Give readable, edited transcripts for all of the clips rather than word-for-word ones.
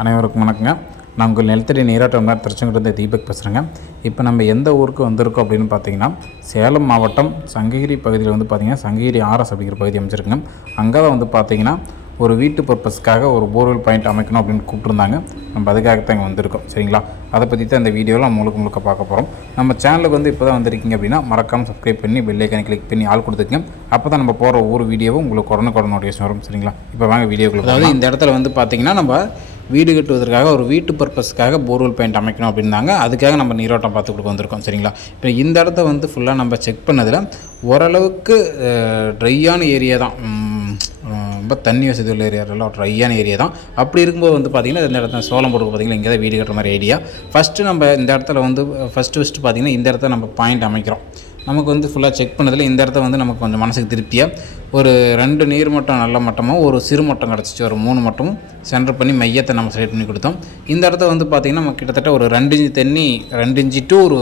அனைவருக்கும் வணக்கங்க. நான் உங்கள் நிலத்தடி நீராட்டம் திருச்செங்கோடு தீபக் பேசுகிறேங்க. இப்போ நம்ம எந்த ஊருக்கு வந்திருக்கோம் அப்படின்னு பார்த்தீங்கன்னா, சேலம் மாவட்டம் சங்ககிரி பகுதியில் வந்து பார்த்திங்கன்னா சங்ககிரி ஆர்எஸ் அப்படிங்கிற பகுதி அமைச்சிருக்குங்க. அங்கே தான் வந்து பார்த்திங்கன்னா ஒரு வீட்டு பர்பஸ்க்காக ஒரு போர்வெல் பாயிண்ட் அமைக்கணும் அப்படின்னு கூப்பிட்டுருந்தாங்க. நம்ம அதுக்காகத்தான் இங்கே வந்திருக்கோம். சரிங்களா? அதை பற்றி தான் இந்த வீடியோவில் நம்ம முழுக்க பார்க்க போகிறோம். நம்ம சேனலுக்கு வந்து இப்போ தான் வந்திருக்கீங்க அப்படின்னா மறக்காமல் சப்ஸ்கிரைப் பண்ணி பெல் ஐக்கானை கிளிக் பண்ணி ஆள் கொடுத்துக்கங்க. அப்போ தான் நம்ம போகிற ஒவ்வொரு வீடியோவும் உங்களுக்கு உடனுக்குடன் நோட்டிஃபிகேஷன் வரும். சரிங்களா? இப்போ வாங்க வீடியோக்குள்ள. அதாவது இந்த இடத்துல வந்து பார்த்திங்கன்னா நம்ம வீடு கட்டுவதற்காக ஒரு வீட்டு பர்பஸ்க்காக போர்வெல் பாயிண்ட் அமைக்கணும் அப்படின்னாங்க. அதுக்காக நம்ம நீரோட்டம் பார்த்து கொடுக்க வந்திருக்கோம். சரிங்களா? இப்போ இந்த இடத்த வந்து ஃபுல்லாக நம்ம செக் பண்ணதில் ஓரளவுக்கு ட்ரையான ஏரியா தான், ரொம்ப தண்ணி வசதி உள்ள ஏரியாவில் ட்ரையான ஏரியா தான். அப்படி இருக்கும்போது வந்து பார்த்திங்கன்னா இந்த இடத்துல சோளம் போட்டு பார்த்திங்கன்னா இங்கே தான் வீடு கட்டுற மாதிரி ஐடியா. ஃபஸ்ட்டு நம்ம இந்த இடத்துல வந்து ஃபஸ்ட்டு பார்த்திங்கன்னா இந்த இடத்த நம்ம பாயிண்ட் அமைக்கிறோம். நமக்கு வந்து ஃபுல்லாக செக் பண்ணதில் இந்த இடத்த வந்து நமக்கு கொஞ்சம் மனசுக்கு திருப்தியாக ஒரு 2 நீர் மட்டம் நல்ல மட்டமும் ஒரு சிறு மட்டம் கிடச்சிச்சு. ஒரு 3 மட்டமும் சென்டர் பண்ணி மையத்தை நம்ம செலக்ட் பண்ணி கொடுத்தோம். இந்த இடத்த வந்து பார்த்திங்கன்னா நம்ம கிட்டத்தட்ட ஒரு 2 இன்ச்சு தண்ணி 2 இன்ச்சு டு ஒரு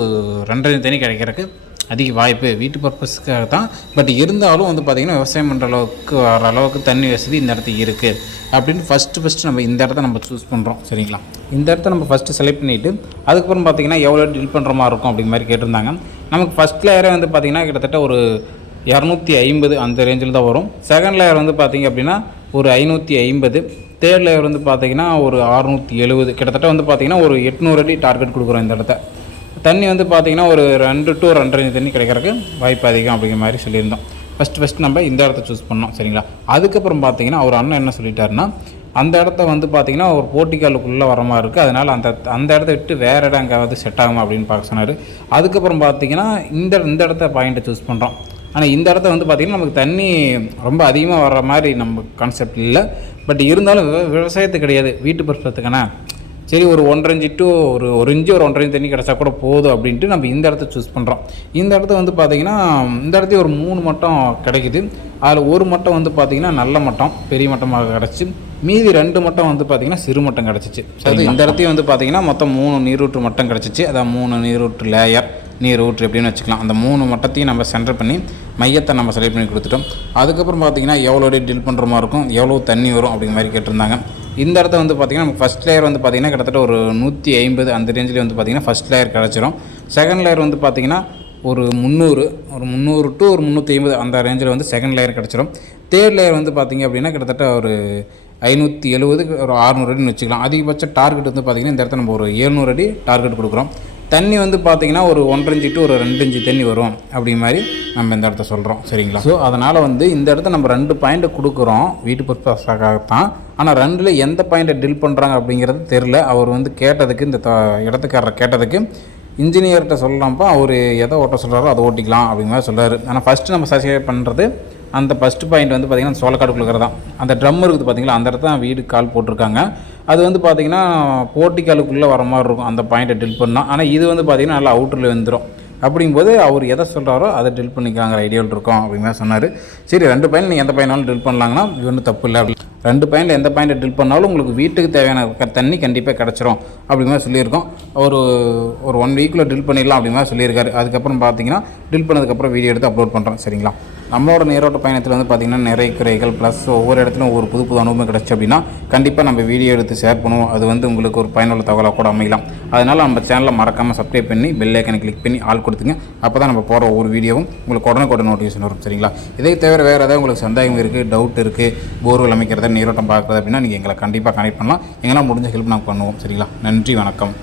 2.5 இன்ச்சு தண்ணி கிடைக்கிறதுக்கு அதிக வாய்ப்பு வீட்டு பர்பஸ்க்காக தான். பட் இருந்தாலும் வந்து பார்த்திங்கன்னா விவசாயம் பண்ணுற அளவுக்கு வர அளவுக்கு தண்ணி வசதி இந்த இடத்துக்கு இருக்குது அப்படின்னு ஃபஸ்ட்டு நம்ம இந்த இடத்த நம்ம சூஸ் பண்ணுறோம். சரிங்களா? இந்த இடத்த நம்ம ஃபஸ்ட்டு செலக்ட் பண்ணிவிட்டு அதுக்கப்புறம் பார்த்திங்கன்னா எவ்வளோ டீல் பண்ணுற மாதிரி இருக்கும் அப்படிங்கிற மாதிரி கேட்டிருந்தாங்க. நமக்கு ஃபஸ்ட் லேயரே வந்து பார்த்திங்கன்னா கிட்டத்தட்ட ஒரு 250 அந்த ரேஞ்சில் தான் வரும். செகண்ட் லேயர் வந்து பார்த்திங்க அப்படின்னா ஒரு 550, தேர்ட் லேயர் வந்து பார்த்திங்கன்னா ஒரு 670, கிட்டத்தட்ட வந்து பார்த்திங்கன்னா ஒரு 800 அடி டார்கெட் கொடுக்குறோம். இந்த இடத்த தண்ணி வந்து பார்த்திங்கன்னா ஒரு 2 to 2.5 தண்ணி கிடைக்கிறதுக்கு வாய்ப்பு அதிகம் அப்படிங்கிற மாதிரி சொல்லியிருந்தோம். ஃபஸ்ட்டு நம்ம இந்த இடத்த சூஸ் பண்ணோம். சரிங்களா? அதுக்கப்புறம் பார்த்திங்கன்னா அவர் அண்ணன் என்ன சொல்லிட்டாருன்னா, அந்த இடத்த வந்து பார்த்திங்கன்னா ஒரு போர்ட்டிகாலுக்குள்ளே வர மாதிரி இருக்குது, அதனால் அந்த இடத்த விட்டு வேறு இடம் எங்காவது செட் ஆகுமா அப்படின்னு பார்க்க சொன்னார். அதுக்கப்புறம் பார்த்திங்கன்னா இந்த இடத்த பாயிண்ட்டை சூஸ் பண்ணுறோம். ஆனால் இந்த இடத்த வந்து பார்த்திங்கன்னா நமக்கு தண்ணி ரொம்ப அதிகமாக வர்ற மாதிரி நம்ம கான்செப்ட் இல்லை. பட் இருந்தாலும் விவசாயத்துக்கு கிடையாது, வீட்டு பர்பஸ்க்கான சரி ஒரு 1.5 இன்ச்சு டு ஒரு இன்ச்சு ஒரு 1.5 தண்ணி கிடச்சா கூட போதும் அப்படின்ட்டு நம்ம இந்த இடத்த சூஸ் பண்ணுறோம். இந்த இடத்த வந்து பார்த்திங்கன்னா இந்த இடத்தையும் ஒரு 3 மட்டம் கிடைக்குது. அதில் ஒரு மட்டம் வந்து பார்த்திங்கன்னா நல்ல மட்டம் பெரிய மட்டமாக கிடச்சி, மீதி 2 மட்டம் வந்து பார்த்திங்கன்னா சிறு மட்டம் கிடச்சிச்சு. அது இந்த இடத்தையும் வந்து பார்த்திங்கன்னா மொத்தம் 3 நீரூற்று மட்டம் கிடச்சிச்சு. அதான் 3 நீரூற்று லேயர் நீர் ஊற்று எப்படின்னு வச்சுக்கலாம். அந்த 3 மட்டத்தையும் நம்ம சென்டர் பண்ணி மையத்தை நம்ம செலக்ட் பண்ணி கொடுத்துட்டோம். அதுக்கப்புறம் பார்த்திங்கன்னா எவ்வளோ டில் பண்ணுற மாதிரி இருக்கும், எவ்வளோ தண்ணி வரும் அப்படிங்கிற மாதிரி கேட்டிருந்தாங்க. இந்த இடத்த வந்து பார்த்திங்கன்னா நமக்கு ஃபஸ்ட் லேயர் வந்து பார்த்திங்கன்னா கிட்டத்தட்ட ஒரு 150 அந்த ரேஞ்சில் வந்து பார்த்திங்கன்னா ஃபஸ்ட் லேயர் கிடச்சிரும். செகண்ட் லேயர் வந்து பார்த்திங்கன்னா ஒரு 300 டு ஒரு 350 அந்த ரேஞ்சில் வந்து செகண்ட் லேயர் கிடச்சிரும். தேர்ட் லேயர் வந்து பார்த்திங்க அப்படின்னா கிட்டத்தட்ட ஒரு 570 ஒரு 600 அடின்னு வச்சுக்கலாம். அதிகபட்ச டார்கெட் வந்து பார்த்திங்கன்னா இந்த இடத்த நம்ம ஒரு 700 அடி டார்கெட் கொடுக்குறோம். தண்ணி வந்து பார்த்திங்கன்னா ஒரு 1.5 இன்ச்சு டு ஒரு 2 இன்ச்சு தண்ணி வரும் அப்படிங்க மாதிரி நம்ம இந்த இடத்த சொல்கிறோம். சரிங்களா? ஸோ அதனால் வந்து இந்த இடத்த நம்ம 2 பாயிண்ட்டை கொடுக்குறோம் வீட்டு பர்பஸ்க்காகத்தான். ஆனால் 2ல் எந்த பாயிண்ட்டை டில் பண்ணுறாங்க அப்படிங்கிறது தெரில. அவர் வந்து கேட்டதுக்கு இந்த இடத்துக்காரர் கேட்டதுக்கு இன்ஜினியர்கிட்ட சொல்லலாம்ப்பா, அவர் எதை ஓட்ட சொல்கிறாரோ அதை ஓட்டிக்கலாம் அப்படிங்கிற மாதிரி சொல்கிறாரு. ஆனால் ஃபஸ்ட்டு நம்ம சஜஸ்ட் பண்ணுறது அந்த ஃபஸ்ட்டு பாயிண்ட் வந்து பார்த்திங்கன்னா சோளக்காடுக்குள்ள தான் அந்த ட்ரம் இருக்குது பார்த்திங்களா, அந்த இடத்த வீடு கால் போட்டிருக்காங்க. அது வந்து பார்த்திங்கன்னா போர்ட்டிகாலுக்குள்ளே வர மாதிரி இருக்கும் அந்த பாயிண்ட்டை டில் பண்ணால். ஆனால் இது வந்து பார்த்திங்கன்னா நல்லா அவுட்டரில் வந்துடும். அப்படிங்கும்போது அவர் எதை சொல்கிறாரோ அதை டில் பண்ணிக்கிறாங்கிற ஐடியாவில் இருக்கும் அப்படிங்கிற சொன்னார். சரி 2 பாயிண்ட் நீங்கள் எந்த பாயிண்ட்னாலும் டில் பண்ணலாங்கன்னா இது ஒன்றும் தப்பு இல்லை. 2 பாயிண்ட் எந்த பாயிண்ட்டை டில் பண்ணாலும் உங்களுக்கு வீட்டுக்கு தேவையான தண்ணி கண்டிப்பாக கிடச்சிரும் அப்படிங்கிற சொல்லியிருக்கோம். ஒரு 1 வீக்கில் டில் பண்ணிடலாம் அப்படிங்கிற சொல்லியிருக்காரு. அதுக்கப்புறம் பார்த்திங்கன்னா டில் பண்ணதுக்கப்புறம் வீடியோ எடுத்து அப்லோட் பண்ணுறோம். சரிங்களா? நம்மளோட நீரோட்ட பயணத்தில் வந்து பார்த்திங்கன்னா நிறைய குறைகள் ப்ளஸ் ஒவ்வொரு இடத்துலையும் ஒரு புது அனுபவம் கிடச்சி அப்படின்னா கண்டிப்பாக நம்ம வீடியோ எடுத்து ஷேர் பண்ணுவோம். அது வந்து உங்களுக்கு ஒரு பயனுள்ள தகவலாக கூட அமையலாம். அதனால் நம்ம சேனலை மறக்காமல் சப்ஸ்கிரைப் பண்ணி பெல் ஐக்கனை கிளிக் பண்ணி ஆள் கொடுத்துங்க. அப்போ தான் நம்ம போகிற ஒவ்வொரு வீடியோவும் உங்களுக்கு உடனுக்குடன் நோட்டிஃபிகேஷன் வரும். சரிங்களா? இதை தவிர வேறு ஏதாவது உங்களுக்கு சந்தேகம் இருக்குது, டவுட் இருக்குது, போர்வெல் அமைக்கிறத நீரோட்டம் பார்க்குறது அப்படின்னா நீங்கள் எங்களை கண்டிப்பாக கனெக்ட் பண்ணலாம். எங்களால் முடிஞ்ச ஹெல்ப் நாங்கள் பண்ணுவோம். சரிங்களா? நன்றி, வணக்கம்.